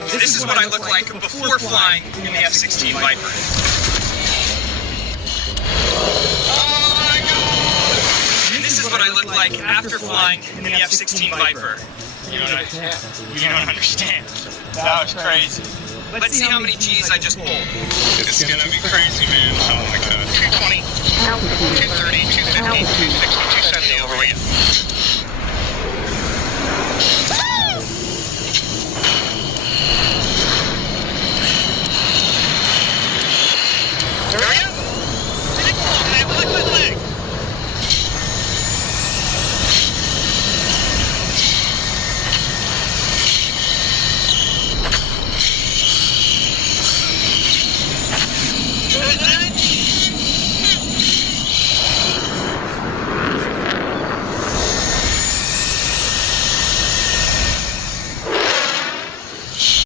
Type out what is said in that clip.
This is what I look like before flying in the F-16 Viper. Oh my God! And this is what I look like after flying in the F-16 Viper. You don't understand. That was crazy. Let's see how many G's I just pulled. It's gonna be crazy, man. Oh my God. 220, 230, 250, 260, 270 over we go.